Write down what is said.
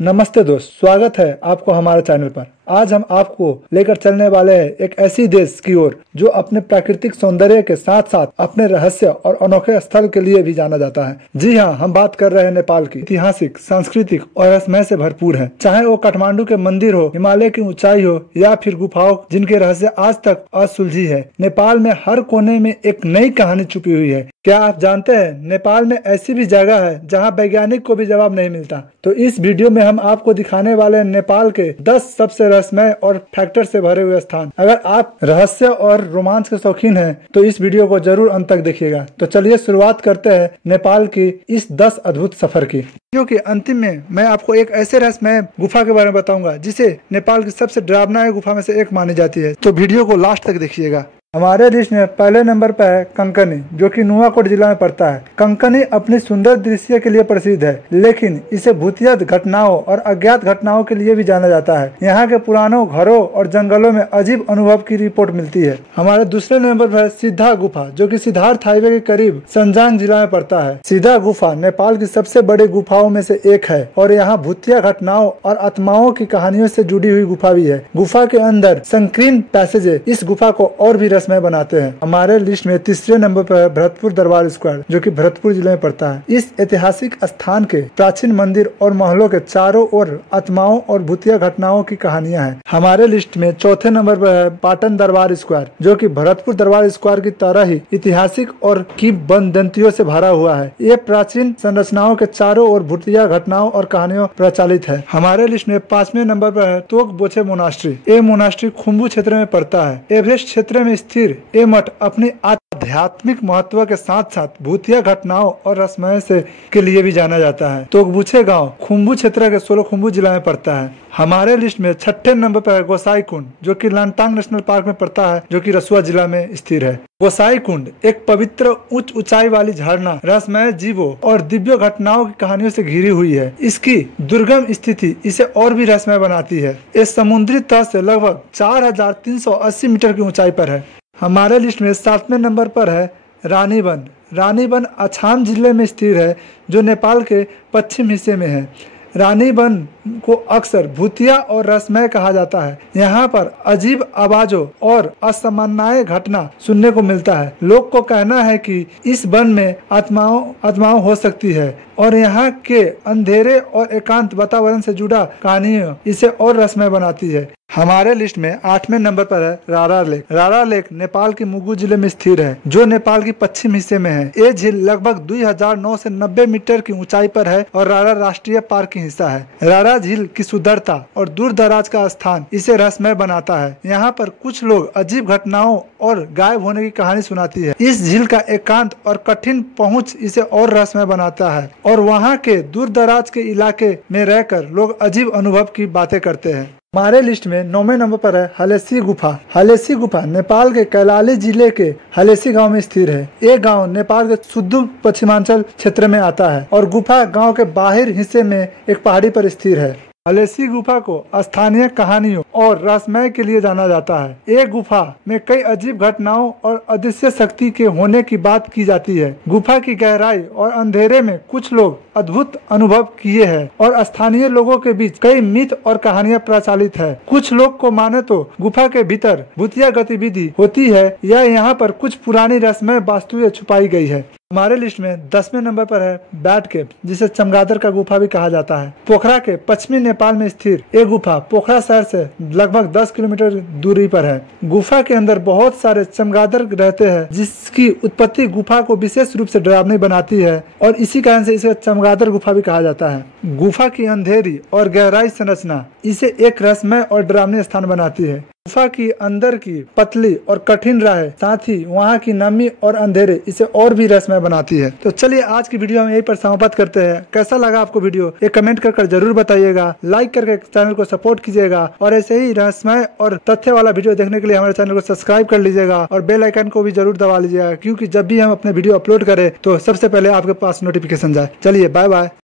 नमस्ते दोस्त, स्वागत है आपको हमारे चैनल पर। आज हम आपको लेकर चलने वाले हैं एक ऐसी देश की ओर जो अपने प्राकृतिक सौंदर्य के साथ साथ अपने रहस्य और अनोखे स्थल के लिए भी जाना जाता है। जी हाँ, हम बात कर रहे हैं नेपाल की। ऐतिहासिक, सांस्कृतिक और रहस्यमय से भरपूर है। चाहे वो काठमांडू के मंदिर हो, हिमालय की ऊंचाई हो या फिर गुफाओं जिनके रहस्य आज तक असुलझी है, नेपाल में हर कोने में एक नई कहानी छुपी हुई है। क्या आप जानते हैं नेपाल में ऐसी भी जगह है जहां वैज्ञानिक को भी जवाब नहीं मिलता। तो इस वीडियो में हम आपको दिखाने वाले हैं नेपाल के 10 सबसे रहस्यमय और फैक्टर से भरे हुए स्थान। अगर आप रहस्य और रोमांच के शौकीन हैं तो इस वीडियो को जरूर अंत तक देखिएगा। तो चलिए शुरुआत करते हैं नेपाल की इस 10 अद्भुत सफर की। वीडियो के अंतिम में मैं आपको एक ऐसे रहस्यमय गुफा के बारे में बताऊंगा जिसे नेपाल की सबसे डरावना गुफा में से एक मानी जाती है। तो वीडियो को लास्ट तक देखिएगा। हमारे लिस्ट में पहले नंबर पर है कंकनी, जो कि नुआकोट जिला में पड़ता है। कंकनी अपनी सुंदर दृश्य के लिए प्रसिद्ध है, लेकिन इसे भूतिया घटनाओं और अज्ञात घटनाओं के लिए भी जाना जाता है। यहाँ के पुरानों घरों और जंगलों में अजीब अनुभव की रिपोर्ट मिलती है। हमारे दूसरे नंबर पर है सिद्धा गुफा, जो कि सिद्धार्थ हाईवे के करीब संजांग जिला में पड़ता है। सिद्धा गुफा नेपाल की सबसे बड़ी गुफाओं में से एक है और यहाँ भूतिया घटनाओं और आत्माओं की कहानियों से जुड़ी हुई गुफा भी है। गुफा के अंदर संकीर्ण पैसेज इस गुफा को और भी में बनाते हैं। हमारे लिस्ट में तीसरे नंबर पर है भरतपुर दरबार स्क्वायर, जो कि भरतपुर जिले में पड़ता है। इस ऐतिहासिक स्थान के प्राचीन मंदिर और महलों के चारों ओर आत्माओं और भूतिया घटनाओं की कहानियां हैं। हमारे लिस्ट में चौथे नंबर पर है पाटन दरबार स्क्वायर, जो कि भरतपुर दरबार स्क्वायर की तरह ही ऐतिहासिक और किंवदंतियों से भरा हुआ है। ये प्राचीन संरचनाओं के चारों ओर भूतिया घटनाओं और कहानियों प्रचलित है। हमारे लिस्ट में 5वें नंबर पर है तोक बोचे मोनास्ट्री। ये मोनास्ट्री खुम्बू क्षेत्र में पड़ता है। एवरेस्ट क्षेत्र में स्थिर ये मठ अपने आध्यात्मिक महत्व के साथ साथ भूतिया घटनाओं और रहस्यमय से के लिए भी जाना जाता है। तोकबुछे गांव खुम्बू क्षेत्र के सोलोखुम्बू जिला में पड़ता है। हमारे लिस्ट में 6ठे नंबर पर है गोसाई कुंड, जो कि लांटांग नेशनल पार्क में पड़ता है, जो कि रसुआ जिला में स्थिर है। गोसाई कुंड एक पवित्र उच्च ऊंचाई वाली झरना, रहस्यमय जीवों और दिव्य घटनाओं की कहानियों से घिरी हुई है। इसकी दुर्गम स्थिति इसे और भी रहस्यमय बनाती है। ये समुद्री तल से लगभग 4380 मीटर की ऊंचाई पर है। हमारे लिस्ट में 7वें नंबर पर है रानीबन। रानीबन अछाम जिले में स्थिर है, जो नेपाल के पश्चिम हिस्से में है। रानीबन को अक्सर भूतिया और रहस्यमय कहा जाता है। यहाँ पर अजीब आवाजों और असामान्य घटना सुनने को मिलता है। लोग को कहना है कि इस वन में आत्माओं हो सकती है और यहाँ के अंधेरे और एकांत वातावरण से जुड़ा कहानियां इसे और रहस्यमय बनाती है। हमारे लिस्ट में 8वें नंबर पर है रारा लेक। रारा लेक नेपाल के मुगु जिले में स्थिर है, जो नेपाल के पश्चिम हिस्से में है। ये झील लगभग 2990 मीटर की ऊंचाई पर है और रारा राष्ट्रीय पार्क की हिस्सा है। रारा झील की सुंदरता और दूर दराज का स्थान इसे रहस्यमय बनाता है। यहाँ पर कुछ लोग अजीब घटनाओं और गायब होने की कहानी सुनाती है। इस झील का एकांत और कठिन पहुँच इसे और रहस्यमय बनाता है और वहाँ के दूर दराज के इलाके में रहकर लोग अजीब अनुभव की बातें करते हैं। हमारे लिस्ट में 9वें नंबर पर है हलेसी गुफा। हलेसी गुफा नेपाल के कैलाली जिले के हलेसी गांव में स्थिर है। ये गांव नेपाल के सुदूर पश्चिमांचल क्षेत्र में आता है और गुफा गांव के बाहर हिस्से में एक पहाड़ी पर स्थिर है। हलेसी गुफा को स्थानीय कहानियों और रहस्यमय के लिए जाना जाता है। एक गुफा में कई अजीब घटनाओं और अदृश्य शक्ति के होने की बात की जाती है। गुफा की गहराई और अंधेरे में कुछ लोग अद्भुत अनुभव किए हैं और स्थानीय लोगों के बीच कई मिथ और कहानियां प्रचलित है। कुछ लोग को माने तो गुफा के भीतर भूतिया गतिविधि होती है या यहाँ पर कुछ पुरानी रहस्यमय वास्तुएं छुपाई गई है। हमारे लिस्ट में 10वें नंबर पर है बैट केव, जिसे चमगादड़ का गुफा भी कहा जाता है। पोखरा के पश्चिमी नेपाल में स्थिर ये गुफा पोखरा शहर से लगभग 10 किलोमीटर दूरी पर है। गुफा के अंदर बहुत सारे चमगादड़ रहते हैं, जिसकी उत्पत्ति गुफा को विशेष रूप से डरावनी बनाती है और इसी कारण से इसे चमगादड़ गुफा भी कहा जाता है। गुफा की अंधेरी और गहराई संरचना इसे एक रहस्यमय और डरावनी स्थान बनाती है। गुफा की अंदर की पतली और कठिन राहें, साथ ही वहाँ की नमी और अंधेरे इसे और भी रहस्यमय बनाती है। तो चलिए आज की वीडियो हम यहीं पर समाप्त करते हैं। कैसा लगा आपको वीडियो, एक कमेंट कर जरूर बताइएगा। लाइक करके चैनल को सपोर्ट कीजिएगा और ऐसे ही रहस्यमय और तथ्य वाला वीडियो देखने के लिए हमारे चैनल को सब्सक्राइब कर लीजिएगा और बेल आइकन को भी जरूर दबा लीजिएगा, क्योंकि जब भी हम अपने वीडियो अपलोड करें तो सबसे पहले आपके पास नोटिफिकेशन जाए। चलिए बाय बाय।